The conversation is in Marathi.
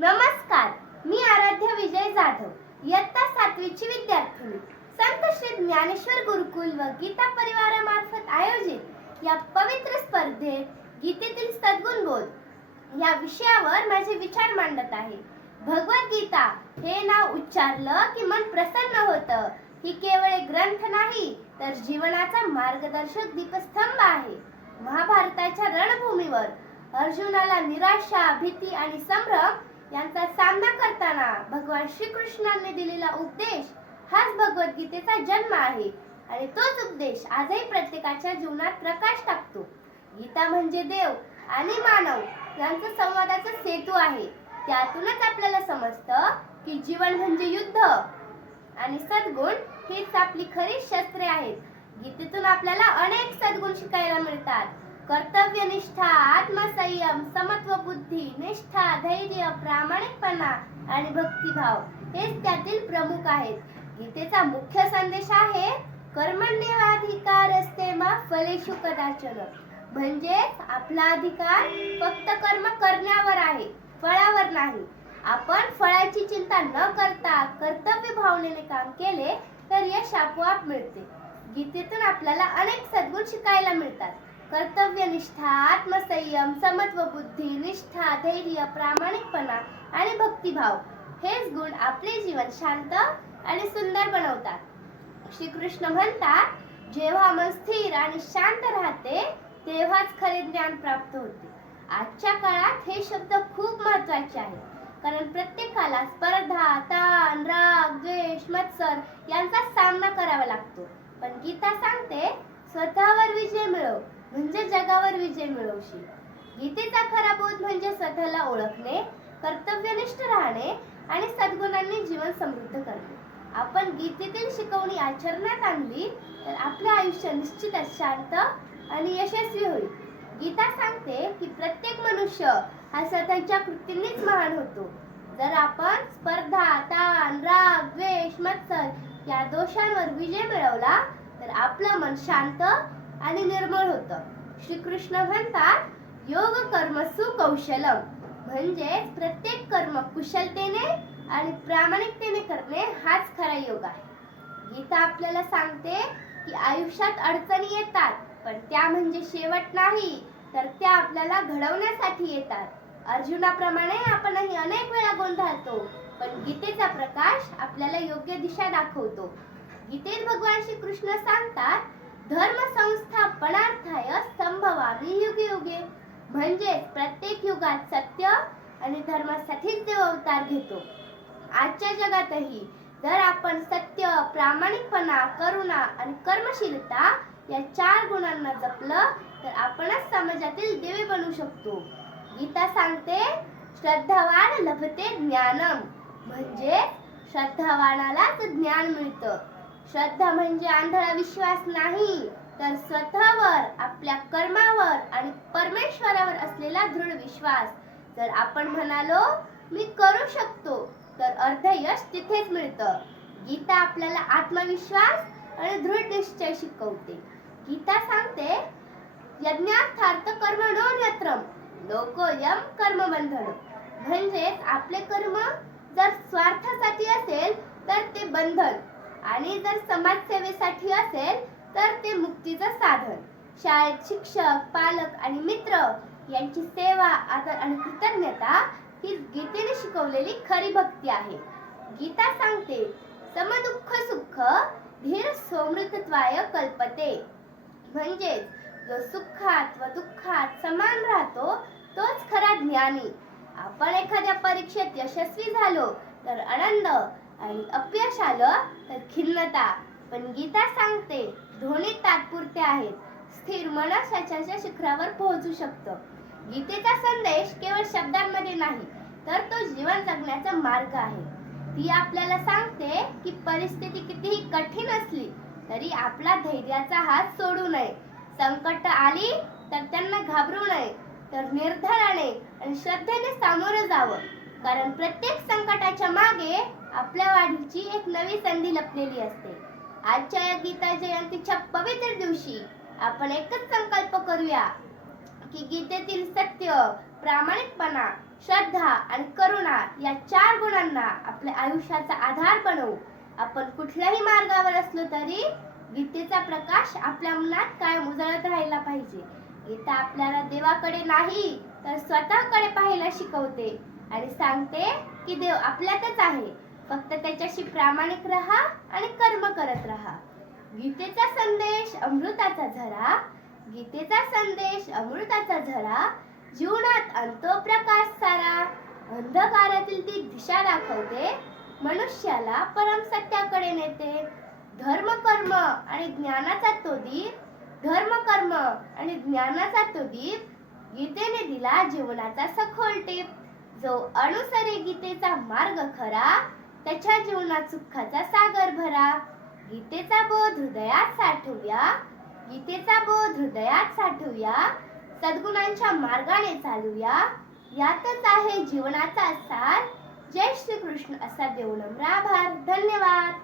नमस्कार, मी आराध्य विजय जाधव, इयत्ता 7वीची विद्यार्थिनी. संत श्री ज्ञानेश्वर गुरुकुल व गीता परिवारामार्फत आयोजित या पवित्र स्पर्धेत गीतेतील सद्गुण बोध या विषयावर माझे विचार मांडत आहे. भगवद्गीता हे नाव उच्चारलं की मन प्रसन्न होतं. ही केवळ एक ग्रंथ नाही, तर जीवनाचा मार्गदर्शक दीपस्तंभ आहे. महाभारताच्या रणभूमीवर अर्जुनाला निराशा, भीती आणि संभ्रम यांचा सामना करताना भगवान श्रीकृष्णांनी दिलेला उपदेश हाच भगवद्गीतेचा जन्म आहे आणि तोच उपदेश आजही प्रत्येकाच्या जीवनात प्रकाश टाकतो. गीता म्हणजे देव आणि मानव यांचा संवादाचा सेतू आहे. त्यातूनच आपल्याला समजतं की जीवन म्हणजे युद्ध आणि सद्गुण हीच आपली खरी शस्त्रे आहेत. गीतेतून आपल्याला अनेक सद्गुण शिकायला मिळतात. कर्तव्यनिष्ठा, आत्मसंयम, समत्व बुद्धी, निष्ठा, धैर्य, प्रामाणिकपणा आणि भक्तिभाव हेच त्यातील प्रमुख आहेत. गीतेचा मुख्य संदेश आहे कर्मण्येवाधिकारस्ते मा फलेषु कदाचन. म्हणजेच आपला अधिकार फक्त कर्म करण्यावर आहे, फळावर नाही. आपण फळाची चिंता न करता कर्तव्य भावनेने काम केले तर यश आपोआप मिळते. गीतेतून आपल्याला अनेक सद्गुण शिकायला मिळतात. कर्तव्यनिष्ठा, आत्मसंयम, समत्व बुद्धी, निष्ठा, धैर्य, प्रामाणिकपणा आणि भक्तिभाव हेच गुण आपले जीवन शांत आणि सुंदर बनवतात. श्रीकृष्ण म्हणतात, जेव्हा मन स्थिर आणि शांत राहते तेव्हाच खरे ज्ञान प्राप्त होते. आजच्या काळात हे शब्द खूप महत्त्वाचे आहेत, कारण प्रत्येकाला स्पर्धा, ताण, राग, द्वेष, मत्सर यांचा सामना करावा लागतो. पण गीता सांगते, स्वतःवर विजय मिळव म्हणजे जगावर विजय मिळवशील. गीतेचा खरा बोध म्हणजे स्वतःला ओळखणे, कर्तव्यनिष्ठ राहणे आणि सद्गुणांनी जीवन समृद्ध करणे. आपण गीतेतील शिकवणी आचरणात आणली तर आपले आयुष्य निश्चितच शांत आणि यशस्वी होईल. गीता सांगते की प्रत्येक मनुष्य हा स्वतःच्या कृतींनीच महान होतो. जर आपण स्पर्धा, ताण, राग, द्वेष, मत्सर या दोषांवर विजय मिळवला तर आपलं मन शांत आणि निर्मळ होतं. श्रीकृष्ण म्हणतात, योग कर्मसु कौशलम. म्हणजे प्रत्येक कर्म कुशलतेने आणि प्रामाणिकतेने करणे हाच खरा योग आहे. गीता आपल्याला सांगते की आयुष्यात अडचणी येतात, पण त्या म्हणजे शेवट नाही, तर त्या आपल्याला घडवण्यासाठी येतात. अर्जुनाप्रमाणे आपणही अनेक वेळा गोंधळतो, पण गीतेचा प्रकाश आपल्याला योग्य दिशा दाखवतो. गीतेत भगवान श्रीकृष्ण सांगतात, धर्म संस्थापनार्थाय संभवामी युगे युगे. म्हणजे प्रत्येक युगात सत्य आणि धर्मासाठीच देव अवतार घेतो. आजच्या जगातही जर आपण सत्य, प्रामाणिकपणा, करुणा आणि कर्मशीलता या 4 गुणांना जपलं तर आपणच समाजातील दिवे बनू शकतो. गीता सांगते, श्रद्धावान लभते ज्ञानम. म्हणजे श्रद्धावानालाच ज्ञान मिळतं. श्रद्धा म्हणजे आंधळा विश्वास नाही, तर स्वतःवर, आपल्या कर्मावर आणि परमेश्वरावर असलेला दृढ विश्वास. जर आपण म्हणालो मी करू शकतो तर अर्ध यश तिथेच मिळतं. गीता आपल्याला आत्मविश्वास आणि दृढ निश्चय शिकवते. गीता सांगते, यज्ञार्थार्थ कर्मणोन्यत्रम लोकोयम कर्मबंधन. म्हणजेच आपले कर्म जर स्वार्थासाठी असेल तर ते बंधन आणि जर समाजसेवेसाठी असेल तर ते मुक्तीचं साधन. शाळेत शिक्षक, पालक आणि मित्र यांची सेवा, आदर आणि कृतज्ञता ही गीतेने शिकवलेली खरी भक्ती आहे. गीता सांगते, समदुःख सुख धीर सौमृतत्वाय कल्पते. म्हणजेच जो सुखात व दुःखात समान राहतो तोच खरा ज्ञानी. आपण एखाद्या परीक्षेत यशस्वी झालो तर आनंद आणि अपयश आलं तर खिन्नता. पण गीता सांगते, दोन्ही तात्पुरते आहेत. स्थिर मन यशाच्या शिखरावर पोहोचू शकतं. गीतेचा संदेश केवळ शब्दांमध्ये नाही, तर तो जीवन जगण्याचा मार्ग आहे. ती आपल्याला सांगते की परिस्थिती कितीही कठीण असली तरी आपला धैर्याचा हात सोडू नये. संकट आली तर त्यांना घाबरू नये, तर निर्धाराने आणि श्रद्धेने सामोरं जावं. कारण प्रत्येक संकटाच्या मागे आपल्या वाढीची एक नवी संधी लपलेली असते. आजच्या या गीता जयंतीच्या पवित्र दिवशी आपण एकच संकल्प करूया की गीतेतील सत्य, प्रामाणिकपणा श्रद्धा आणि करुणा या 4 गुणांना आपल्या आयुष्याचा आधार बनवू. आपण कुठल्याही मार्गावर असलो तरी गीतेचा प्रकाश आपल्या मनात कायम उजळत राहायला पाहिजे. गीता आपल्याला देवाकडे नाही तर स्वतःकडे पाहायला शिकवते आणि सांगते की देव आपल्यातच आहे. फक्त त्याच्याशी प्रामाणिक राहा आणि कर्म करत राहा. गीतेचा संदेश अमृताचा झरा, गीतेचा संदेश अमृताचा झरा, जीवनात आणतो प्रकाश सारा. अंधकारातील ती दिशा दाखवते, मनुष्याला परम सत्याकडे नेते. धर्म कर्म आणि ज्ञानाचा तो दीप, धर्म कर्म आणि ज्ञानाचा तो दीप, गीतेने दिला जीवनाचा सखोल टीप. जो अनुसरे गीतेचा मार्ग खरा, त्याच्या जीवनात सुखाचा सागर भरा. गीतेचा बोध हृदयात साठवूया, गीतेचा बोध हृदयात साठवूया, सद्गुणांच्या मार्गाने चालूया. यातच आहे जीवनाचा सार. जय श्री कृष्ण. असा देव नम्र आभार. धन्यवाद.